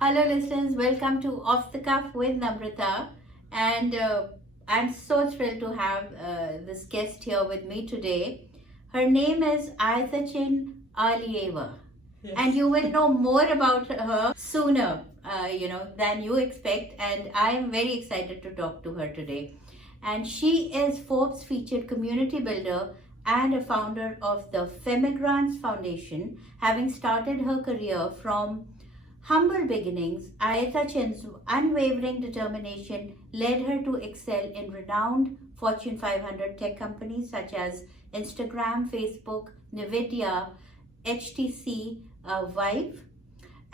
Hello listeners, welcome to Off the Cuff with Namrita, and I'm so thrilled to have this guest here with me today. Her name is Aytakin Aliyeva, Yes. and you will know more about her sooner, than you expect. And I am very excited to talk to her today. And she is Forbes featured community builder and a founder of the Femigrants Foundation, having started her career from humble beginnings. Aytakin's unwavering determination led her to excel in renowned Fortune 500 tech companies such as Instagram, Facebook, Nvidia, HTC, Vive.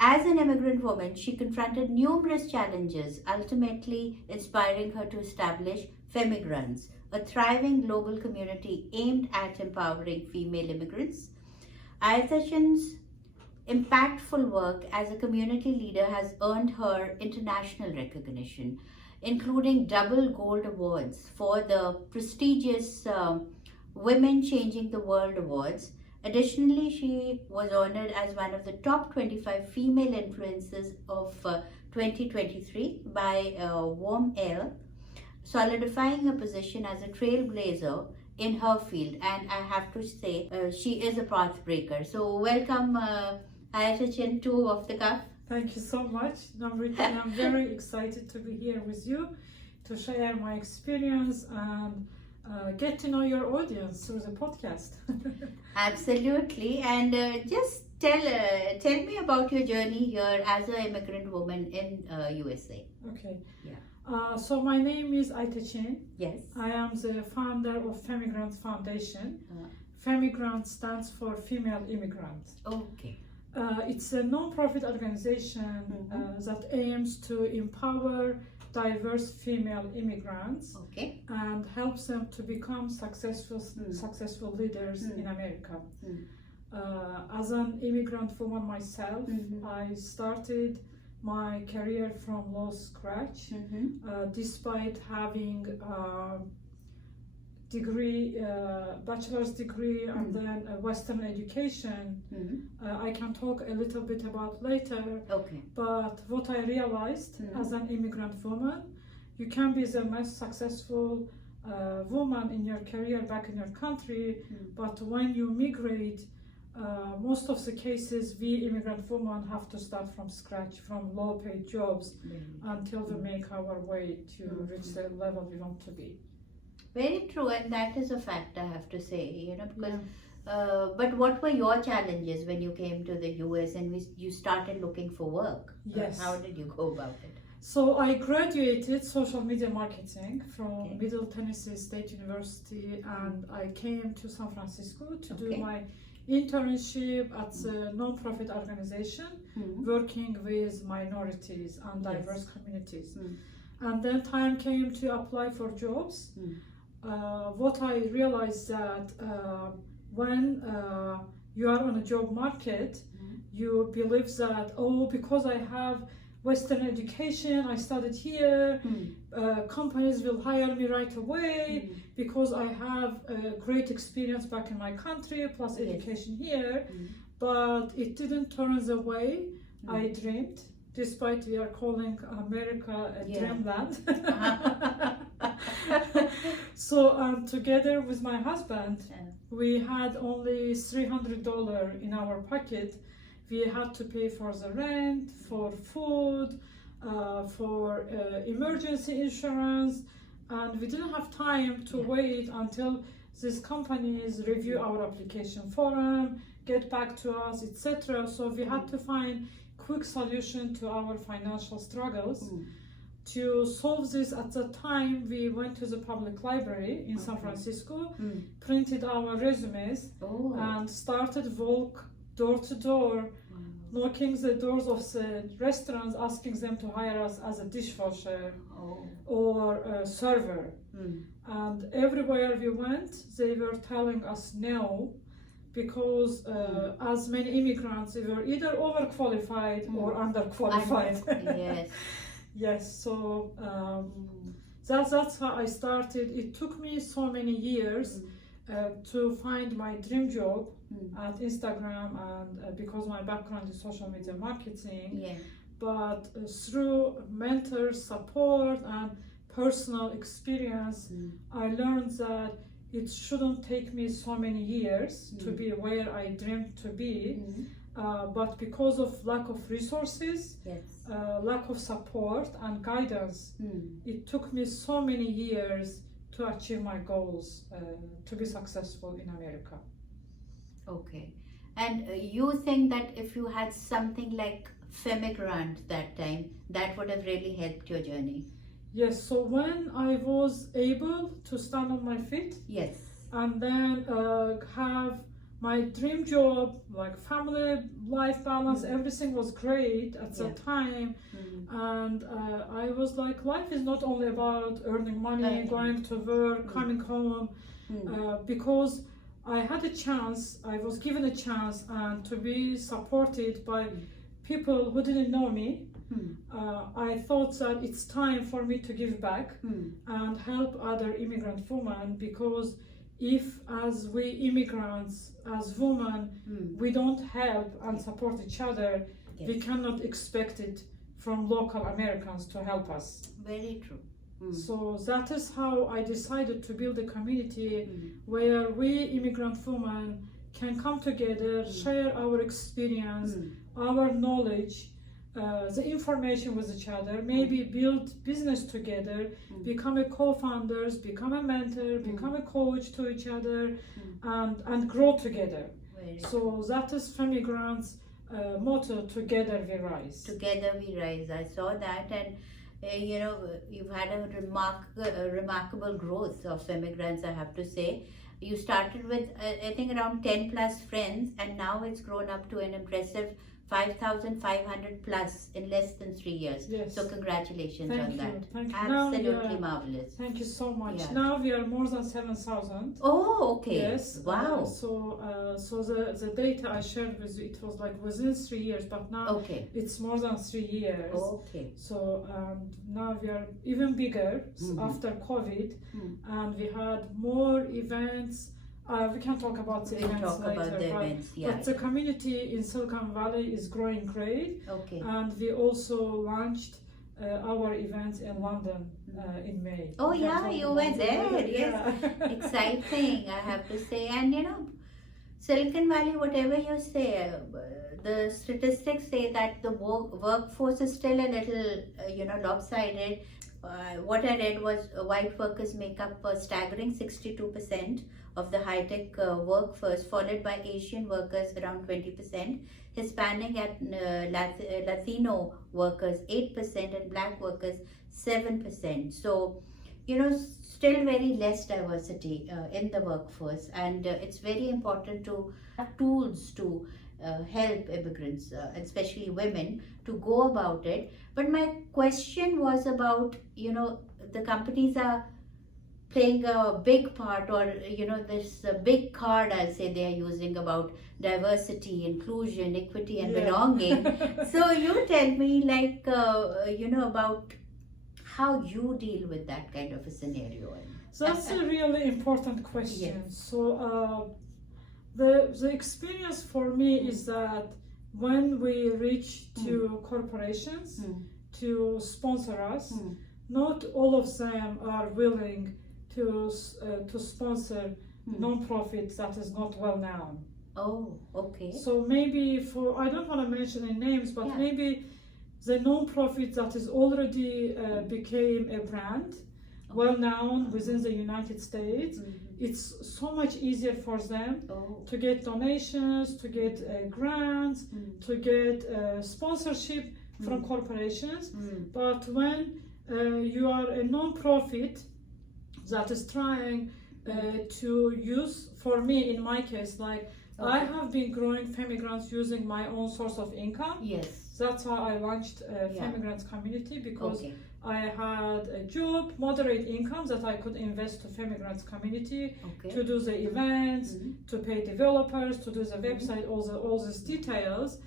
As an immigrant woman, she confronted numerous challenges, ultimately inspiring her to establish Femigrants, a thriving global community aimed at empowering female immigrants. Aytakin's impactful work as a community leader has earned her international recognition, including double gold awards for the prestigious Women Changing the World Awards. Additionally, she was honored as one of the top 25 female influencers of 2023 by WomElle, solidifying her position as a trailblazer in her field. And I have to say, she is a path breaker. So welcome, Aytakin, to Off the Cuff. Thank you so much, Namrita. I'm very excited to be here with you to share my experience and get to know your audience through the podcast. Absolutely. And just tell me about your journey here as an immigrant woman in USA. Okay. Yeah. So my name is Aytakin. Yes. I am the founder of Femigrants Foundation. Femigrant stands for Female Immigrant. Okay. It's a non-profit organization that aims to empower diverse female immigrants Okay. and helps them to become successful leaders in America. As an immigrant woman myself, I started my career from low scratch, despite having bachelor's degree and then a Western education. I can talk a little bit about later. Okay. But what I realized as an immigrant woman, you can be the most successful woman in your career back in your country, but when you migrate, most of the cases we immigrant women have to start from scratch, from low paid jobs until we make our way to reach the level we want to be. Very true, and that is a fact, I have to say, because but what were your challenges when you came to the US and you started looking for work? Yes. How did you go about it? So I graduated social media marketing from Middle Tennessee State University, and I came to San Francisco to do my internship at a non-profit organization working with minorities and diverse communities. And then time came to apply for jobs. What I realized that when you are on a job market, you believe that, because I have Western education, I studied here, companies will hire me right away because I have a great experience back in my country plus education here. But it didn't turn the way I dreamed, despite we are calling America a dreamland. So together with my husband, we had only $300 in our pocket. We had to pay for the rent, for food, for emergency insurance, and we didn't have time to wait until these companies review our application form, get back to us, etc. So we had to find quick solution to our financial struggles. To solve this, at the time, we went to the public library in San Francisco, printed our resumes, and started walk door to door, knocking the doors of the restaurants, asking them to hire us as a dishwasher or a server. And everywhere we went, they were telling us no, because as many immigrants, we were either overqualified or underqualified. Yes. Yes, so that's how I started. It took me so many years to find my dream job at Instagram, and because my background is social media marketing. but through mentor support and personal experience, I learned that it shouldn't take me so many years to be where I dreamed to be, but because of lack of resources, lack of support and guidance, it took me so many years to achieve my goals, to be successful in America. Okay. And you think that if you had something like Femigrant that time, that would have really helped your journey? Yes, so when I was able to stand on my feet, Yes. and then have my dream job, like family, life balance, everything was great at the time. And I was like, life is not only about earning money, going to work, coming home, because I had a chance, I was given a chance and to be supported by people who didn't know me. I thought that it's time for me to give back and help other immigrant women, because if as we immigrants, as women, we don't help and support each other, we cannot expect it from local Americans to help us. Very true. So that is how I decided to build a community where we immigrant women can come together, share our experience, our knowledge, the information with each other, maybe build business together, become a co-founders, become a mentor, become a coach to each other, and grow together. So that is Femigrants' motto, together we rise. Together we rise. I saw that, and you've had a remarkable growth of Femigrants, I have to say. You started with, I think, around 10 plus friends, and now it's grown up to an impressive 5,500 plus in less than 3 years. Yes. So congratulations Thank on you. that. Thank you. Absolutely marvelous. Thank you so much. Yeah. Now we are more than 7,000. Oh, okay. Yes. Wow. So the data I shared with you, it was like within 3 years, but now it's more than 3 years. Okay. So now we are even bigger after COVID, and we had more events. We can talk about the events later, but the community in Silicon Valley is growing great. Okay. And we also launched our event in London in May. Oh yeah, you were there. Yes. Exciting, I have to say. And Silicon Valley, whatever you say, the statistics say that the workforce is still a little, lopsided. What I read was white workers make up a staggering 62% of the high-tech workforce, followed by Asian workers around 20%, Hispanic and Latino workers 8%, and black workers 7%. So, still very less diversity in the workforce, and it's very important to have tools to help immigrants, especially women, to go about it. But my question was about, the companies are playing a big part, or this big card, I'll say, they are using about diversity, inclusion, equity and belonging. So you tell me, about how you deal with that kind of a scenario. So that's a really important question. Yes. So the experience for me is that when we reach to corporations to sponsor us, not all of them are willing to sponsor non-profit that is not well known. Oh, okay. So maybe I don't want to mention any names, but maybe the non-profit that is already became a brand, well known within the United States, it's so much easier for them to get donations, to get grants, to get sponsorship from corporations. But when you are a non-profit that is trying to use, for me in my case, I have been growing Femigrants using my own source of income. Yes. That's how I launched Femigrants community, because I had a job, moderate income that I could invest to Femigrants community to do the events, to pay developers, to do the website, all these details.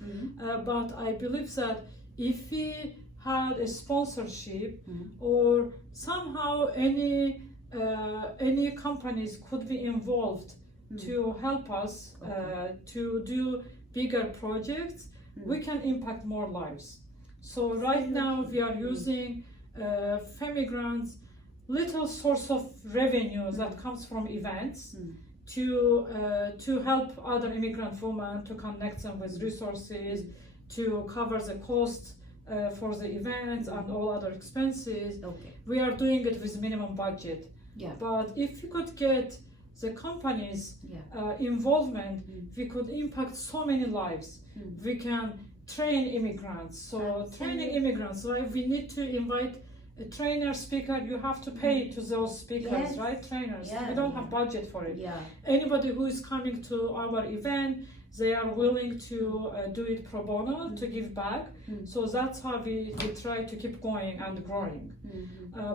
But I believe that if we had a sponsorship or somehow any companies could be involved to help us to do bigger projects, we can impact more lives. So right now we are using Femigrants, little source of revenue that comes from events to help other immigrant women, to connect them with resources, to cover the costs for the events and all other expenses. Okay. We are doing it with minimum budget. Yeah. But if we could get the companies' involvement, we could impact so many lives. We can train immigrants. So training immigrants, so if we need to invite a trainer, speaker, you have to pay to those speakers, right? Trainers. We don't have budget for it. Anybody who is coming to our event, they are willing to do it pro bono, to give back. So that's how we try to keep going and growing.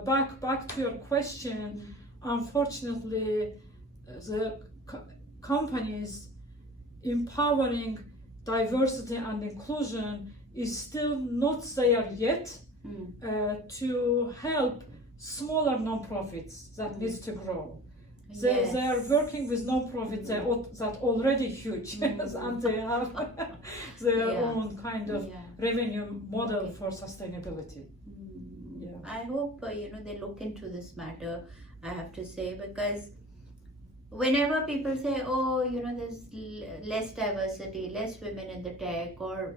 Back to your question, unfortunately, the companies empowering diversity and inclusion is still not there yet to help smaller non-profits that needs to grow. They are working with non-profits that already huge and they have their own kind of revenue model for sustainability. I hope they look into this matter, I have to say, because whenever people say, oh, there's less diversity, less women in the tech, or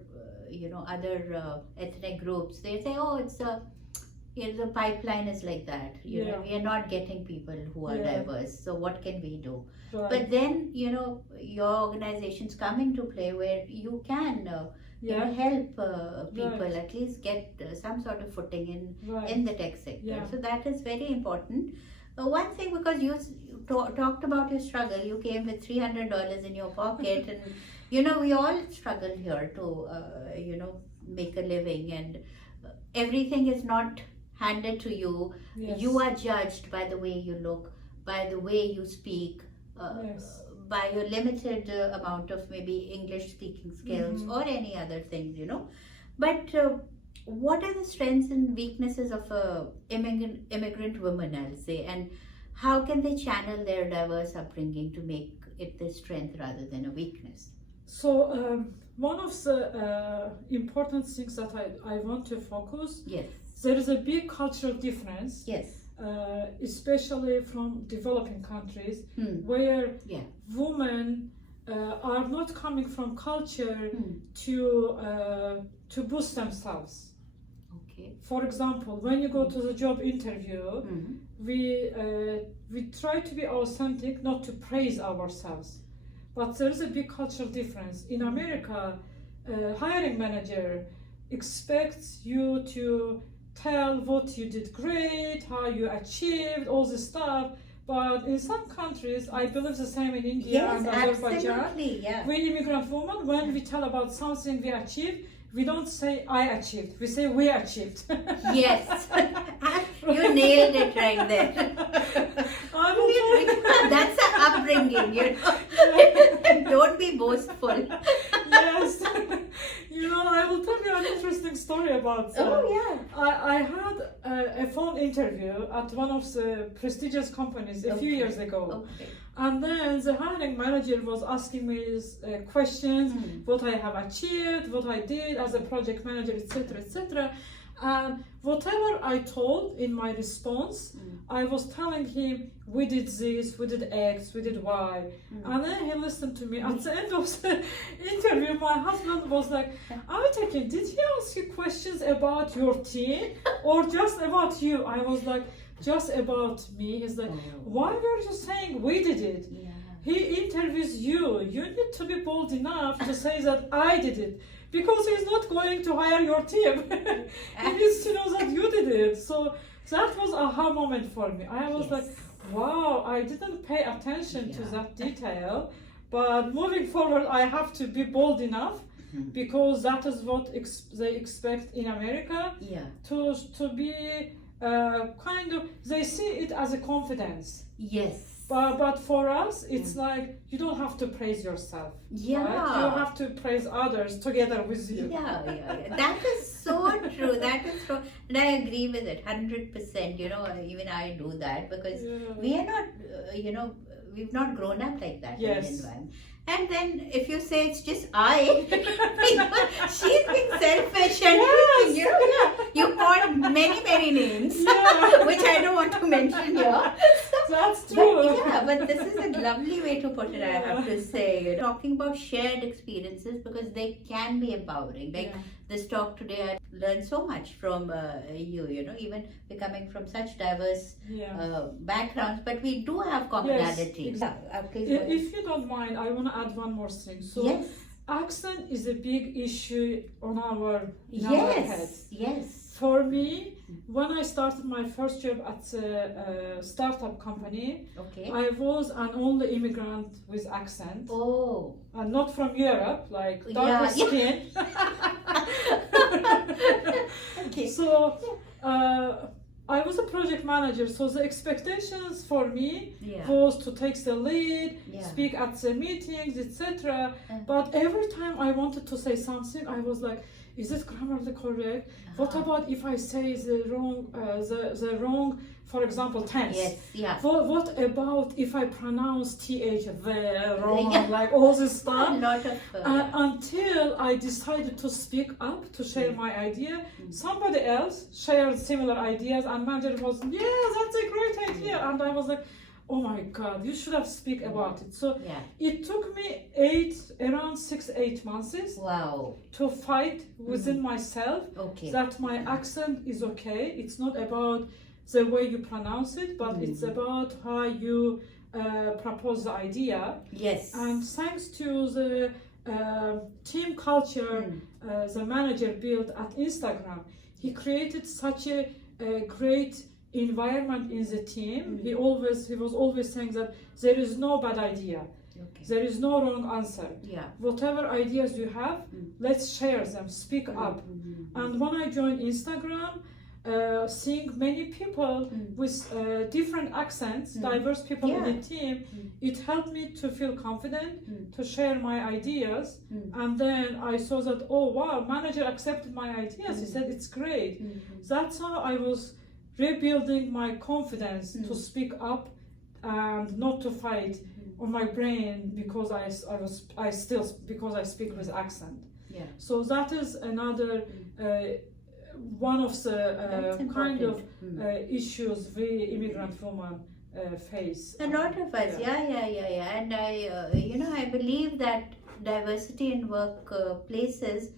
other ethnic groups, they say, oh, it's the pipeline is like that. We are not getting people who are diverse. So what can we do? Right. But then your organizations come into play where you can help people at least get some sort of footing in the tech sector. So that is very important. One thing, because you talked about your struggle, you came with $300 in your pocket, and we all struggle here to make a living, and everything is not handed to you. You are judged by the way you look, by the way you speak, by your limited amount of maybe English speaking skills or any other things, But what are the strengths and weaknesses of a immigrant woman, I'll say, and how can they channel their diverse upbringing to make it their strength rather than a weakness? So one of the important things that I want to focus, there is a big cultural difference, especially from developing countries, where women are not coming from culture to boost themselves. For example, when you go to the job interview, we try to be authentic, not to praise ourselves. But there is a big cultural difference. In America, a hiring manager expects you to tell what you did great, how you achieved, all this stuff. But in some countries, I believe the same in India and Azerbaijan, we immigrant women, when we tell about something we achieved, we don't say I achieved, we say we achieved. Yes, you nailed it right there. That's an upbringing, Don't be boastful. Yes. I will tell you an interesting story about I had a phone interview at one of the prestigious companies a few years ago. And then the hiring manager was asking me questions, what I have achieved, what I did as a project manager, etc., etc. And whatever I told in my response, I was telling him, we did this, we did X, we did Y. And then he listened to me. At the end of the interview, my husband was like, Aytakin, did he ask you questions about your team or just about you? I was like, just about me. He's like, why were you saying we did it? He interviews you. You need to be bold enough to say that I did it. Because he's not going to hire your team. He needs to know that you did it. So that was a aha moment for me. I was like, wow, I didn't pay attention to that detail. But moving forward, I have to be bold enough because that is what they expect in America. To be kind of, they see it as a confidence. But for us, it's like you don't have to praise yourself. Right? You have to praise others together with you. That is so true. That is true, and I agree with it 100%. Even I do that because we are not, we've not grown up like that in England. And then if you say it's just I, she's being selfish and Yes. you called many names, Yeah. which I don't want to mention here. That's true. But this is a lovely way to put it, I have to say. Talking about shared experiences because they can be empowering. Like this talk today, I learned so much from you, even we're coming from such diverse backgrounds, but we do have commonalities. If you don't mind, I want to add one more thing. So accent is a big issue on our head. Yes. For me, when I started my first job at a startup company, I was an only immigrant with accent. Oh. And not from Europe, like darker skin. So I was a project manager, so the expectations for me was to take the lead, speak at the meetings, etc. But every time I wanted to say something, I was like, is it grammatically correct? What about if I say the wrong, for example, tense? What about if I pronounce th wrong, like all this stuff? Until I decided to speak up, to share my idea. Somebody else shared similar ideas, and manager was, that's a great idea, and I was like, oh my God, you should have speak about it. So it took me around 6-8 months to fight within myself that my accent is okay. It's not about the way you pronounce it, but it's about how you propose the idea. And thanks to the team culture the manager built at Instagram, he created such a great environment in the team. He was always saying that there is no bad idea, there is no wrong answer. Whatever ideas you have, let's share them, speak up. And when I joined Instagram, seeing many people with different accents, diverse people in the team, it helped me to feel confident to share my ideas. And then I saw that, oh wow, manager accepted my ideas. He said it's great. That's how I was rebuilding my confidence to speak up and not to fight on my brain because I speak with accent. So that is another one of the kind of issues we immigrant women face. A lot of us, and I believe that diversity in workplaces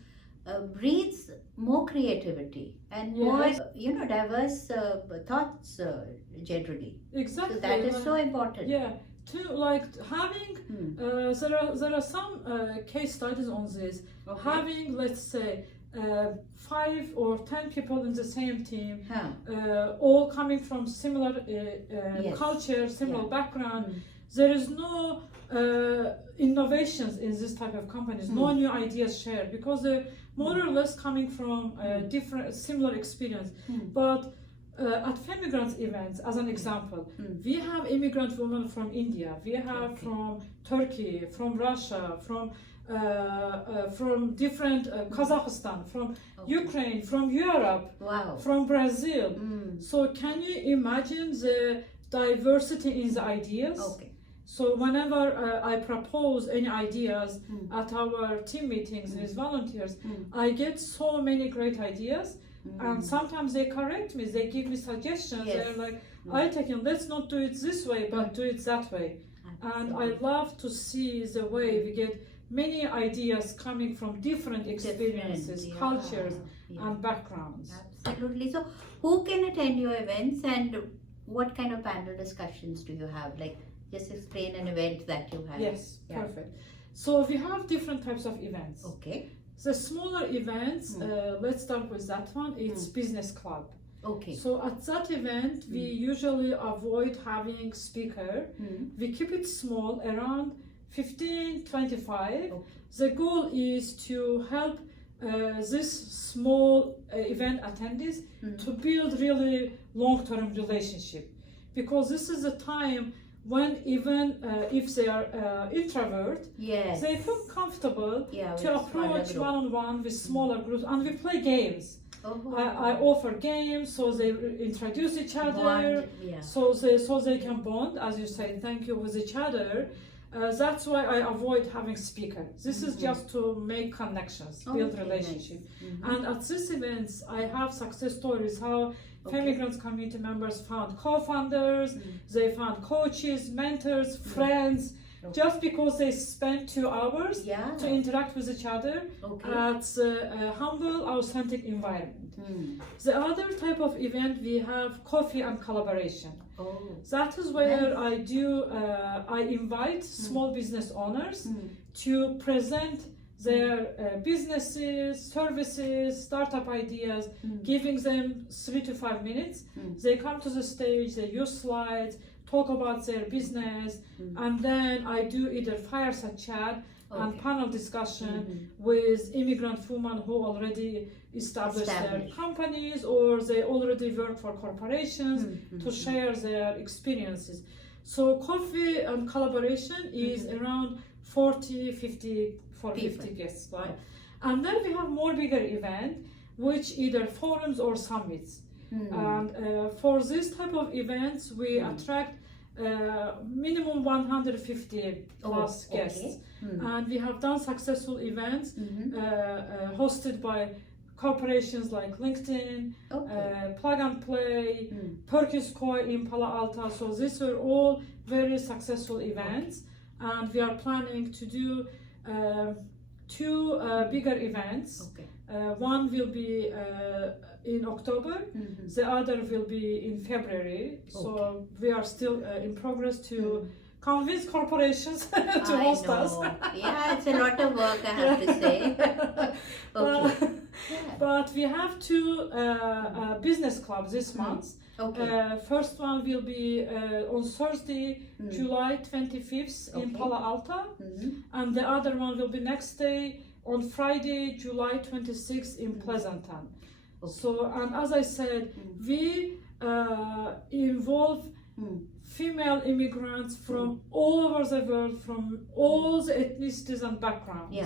breeds more creativity and more, diverse thoughts generally. Exactly. So that is so important. To like having, there are some case studies on this. Having, let's say, 5 or 10 people in the same team, all coming from similar culture, similar background. There is no innovations in this type of companies, no new ideas shared, because they're more or less coming from similar experience. But at Femigrants events, as an example, we have immigrant women from India, we have from Turkey, from Russia, from different Kazakhstan, from Ukraine, from Europe, from Brazil. So can you imagine the diversity in the ideas? So whenever I propose any ideas at our team meetings with volunteers, I get so many great ideas. And sometimes they correct me, they give me suggestions. They're like, Aytakin, let's not do it this way, but do it that way. And I love to see the way we get many ideas coming from different experiences, cultures, and backgrounds. Absolutely. So who can attend your events and what kind of panel discussions do you have? Like, just explain an event that you have. Yes, perfect. So we have different types of events. The smaller events, let's start with that one, it's business club. So at that event, we usually avoid having speaker. We keep it small, around 15-25. The goal is to help this small event attendees to build really long-term relationship, because this is the time when even if they are introvert, they feel comfortable to approach one-on-one with smaller groups, and we play games. I offer games so they introduce each other, so they can bond, as you say, thank you, with each other. That's why I avoid having speakers. This is just to make connections, build relationships. Nice. And at these events, I have success stories how Femigrants community members found co-founders, they found coaches, mentors, friends, just because they spent 2 hours to interact with each other at a humble, authentic environment. The other type of event, we have coffee and collaboration. That is where I invite small business owners to present their businesses, services, startup ideas, giving them 3 to 5 minutes. They come to the stage, they use slides, talk about their business, and then I do either fireside chat and panel discussion with immigrant women who already established their companies or they already work for corporations to share their experiences. So coffee and collaboration is around 50 guests, right? And then we have more bigger event, which either forums or summits. And for this type of events, we attract minimum 150 plus guests. And we have done successful events hosted by corporations like LinkedIn, Plug and Play, Perk in Palo Alto. So these were all very successful events. And we are planning to do 2 bigger events. One will be in October, the other will be in February. So we are still in progress to convince corporations to host us. Yeah, it's a lot of work, I have to say. But we have 2 business clubs this month. First one will be on Thursday, July 25th in Palo Alto, and the other one will be next day on Friday, July 26th in Pleasanton. So, and as I said, we involve female immigrants from all over the world, from all the ethnicities and backgrounds.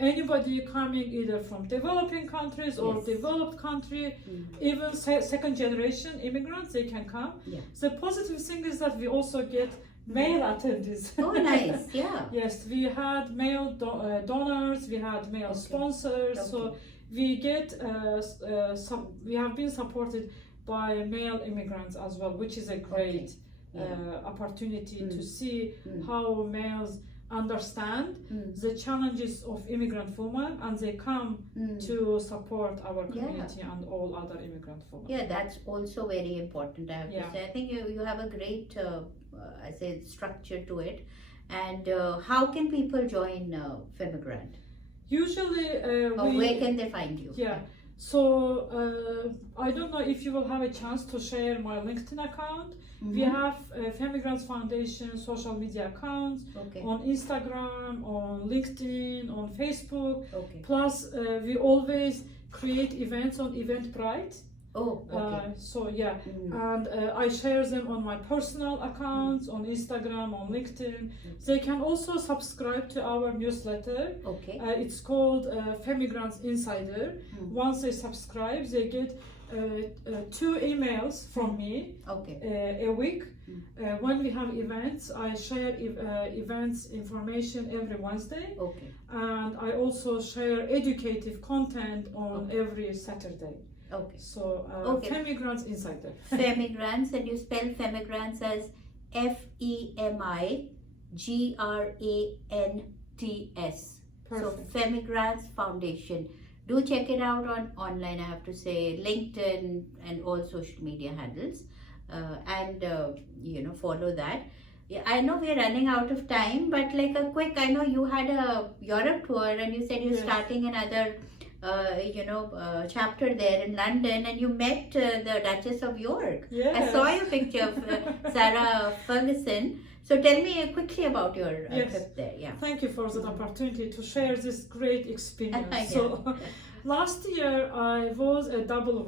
Anybody coming either from developing countries or developed country, even second generation immigrants, they can come. The positive thing is that we also get male attendees. Oh, nice, Yes, we had male donors, we had male sponsors, so we get, we have been supported by male immigrants as well, which is a great opportunity to see how males understand the challenges of immigrant women and they come to support our community and all other immigrant women. Yeah, that's also very important, I have to say. I think you have a great I say structure to it. And how can people join Femigrant? Usually where can they find you? So I don't know if you will have a chance to share my LinkedIn account. We have Femigrants Foundation social media accounts on Instagram, on LinkedIn, on Facebook. Plus we always create events on Eventbrite. And I share them on my personal accounts, on Instagram, on LinkedIn. They can also subscribe to our newsletter. It's called Femigrants Insider. Once they subscribe, they get 2 emails from me a week. When we have events, I share events information every Wednesday. And I also share educative content on every Saturday. So Femigrants Insider. Femigrants, and you spell Femigrants as FEMIGRANTS. So Femigrants Foundation. Do check it out on online, I have to say, LinkedIn and all social media handles, and follow that. I know we're running out of time, but like a quick, I know you had a Europe tour and you said you're starting another chapter there in London, and you met the Duchess of York. I saw your picture of Sarah Ferguson. So tell me quickly about your trip there. Thank you for that opportunity to share this great experience. So last year I was a double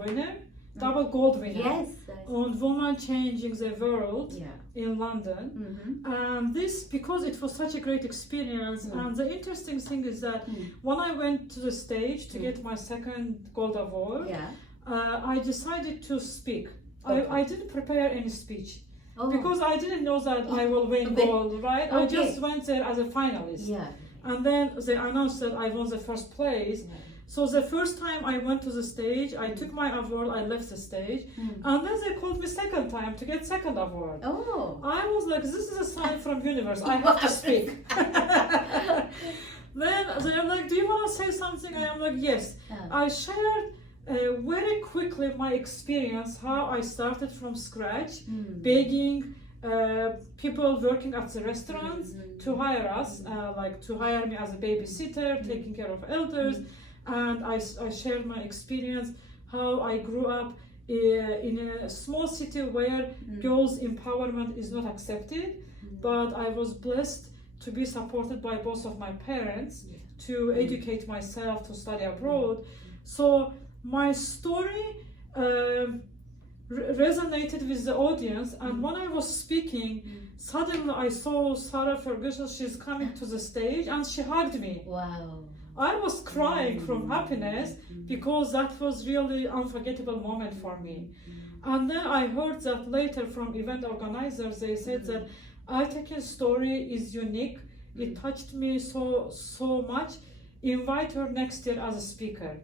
gold winner on Women Changing the World in London. And this, because it was such a great experience, and the interesting thing is that when I went to the stage to get my second gold award, I decided to speak. I didn't prepare any speech. Oh. because I didn't know that I will win gold, right? I Okay. just went there as a finalist. Yeah. And then they announced that I won the first place. Yeah. So the first time I went to the stage, I took my award, I left the stage, and then they called me second time to get second award. Oh. I was like, this is a sign from universe, I have to speak. Then they're like, do you want to say something? I am like, yes. I shared very quickly my experience, how I started from scratch, begging people working at the restaurants to hire us, like to hire me as a babysitter, taking care of elders. And I shared my experience, how I grew up in a small city where girls' empowerment is not accepted, but I was blessed to be supported by both of my parents to educate myself, to study abroad. So my story resonated with the audience, and when I was speaking, suddenly I saw Sarah Ferguson, she's coming to the stage, and she hugged me. Wow. I was crying from happiness because that was really unforgettable moment for me. And then I heard that later from event organizers, they said that Aytakin's story is unique. It touched me so much. Invite her next year as a speaker.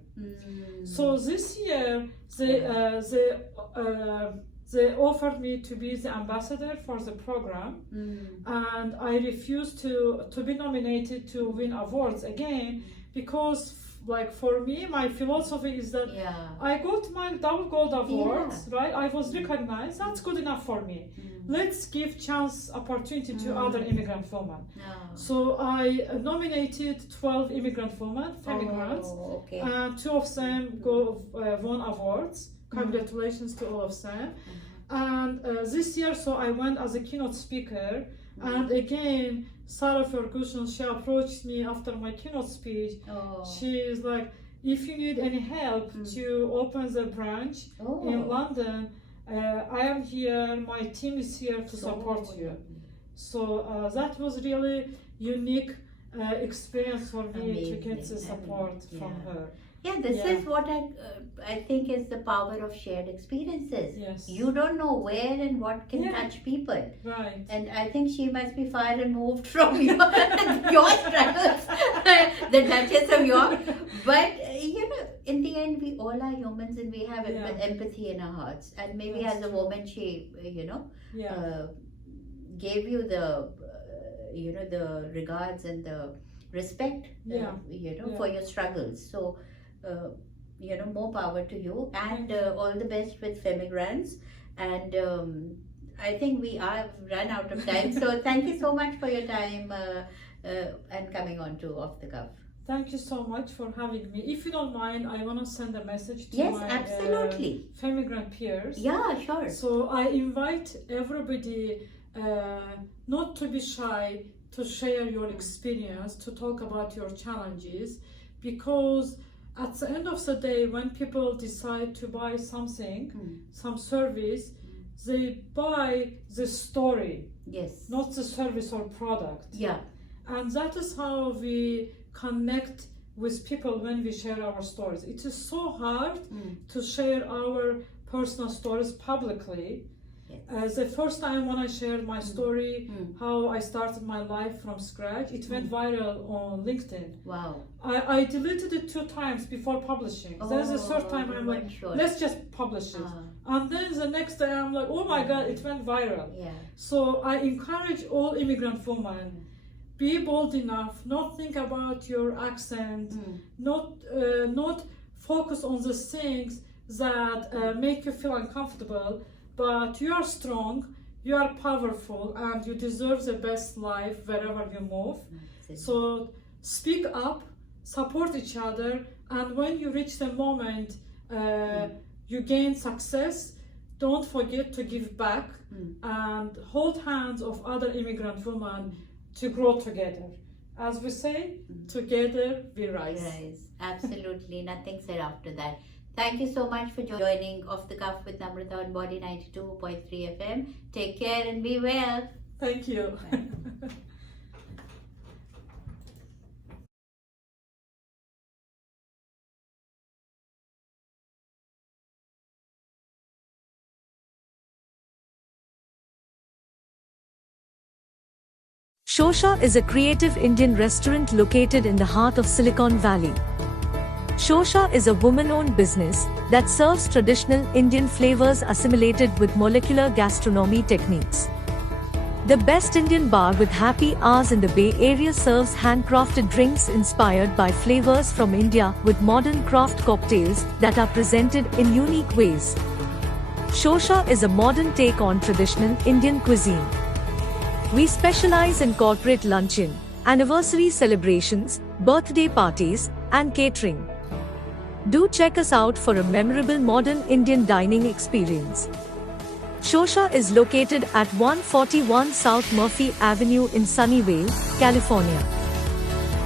So this year they offered me to be the ambassador for the program, and I refused to be nominated to win awards again, because like for me, my philosophy is that I got my double gold awards, right? I was recognized, that's good enough for me. Let's give chance, opportunity to other immigrant women. So I nominated 12 immigrant women, Femigrants, and 2 of them won awards. Congratulations to all of them. And this year, so I went as a keynote speaker, and again, Sarah Ferguson, she approached me after my keynote speech. She is like, if you need any help to open the branch in London, I am here, my team is here to support you. So that was really unique experience for me to get the support from her. Yeah, this is what I think is the power of shared experiences. Yes. You don't know where and what can touch people. Right. And I think she must be far removed from your struggles, the Duchess of York. But, in the end, we all are humans and we have empathy in our hearts. And maybe as a woman, she, gave you the, the regards and the respect, for your struggles. So, more power to you, and all the best with Femigrants. And I think we have run out of time. So thank you so much for your time and coming on to Off the Cuff. Thank you so much for having me. If you don't mind, I want to send a message to my absolutely. Femigrant peers. Yeah, sure. So I invite everybody not to be shy, to share your experience, to talk about your challenges, because at the end of the day, when people decide to buy something, some service, they buy the story, not the service or product. Yeah. And that is how we connect with people when we share our stories. It is so hard to share our personal stories publicly. The first time when I shared my story, how I started my life from scratch, it went viral on LinkedIn. Wow. I deleted it 2 times before publishing. Then the third time I'm like, let's just publish it. And then the next day I'm like, oh my God, it went viral. Yeah. So I encourage all immigrant women, be bold enough, not think about your accent, not focus on the things that make you feel uncomfortable. But you are strong, you are powerful, and you deserve the best life wherever you move. So speak up, support each other, and when you reach the moment you gain success, don't forget to give back and hold hands of other immigrant women to grow together. As we say, together we rise. Absolutely, nothing said after that. Thank you so much for joining Off the Cuff with Namrita on Bolly 92.3 FM. Take care and be well. Thank you. Shosha is a creative Indian restaurant located in the heart of Silicon Valley. Shosha is a woman-owned business that serves traditional Indian flavors assimilated with molecular gastronomy techniques. The best Indian bar with happy hours in the Bay Area serves handcrafted drinks inspired by flavors from India with modern craft cocktails that are presented in unique ways. Shosha is a modern take on traditional Indian cuisine. We specialize in corporate luncheon, anniversary celebrations, birthday parties, and catering. Do check us out for a memorable modern Indian dining experience. Shosha is located at 141 South Murphy Avenue in Sunnyvale, California.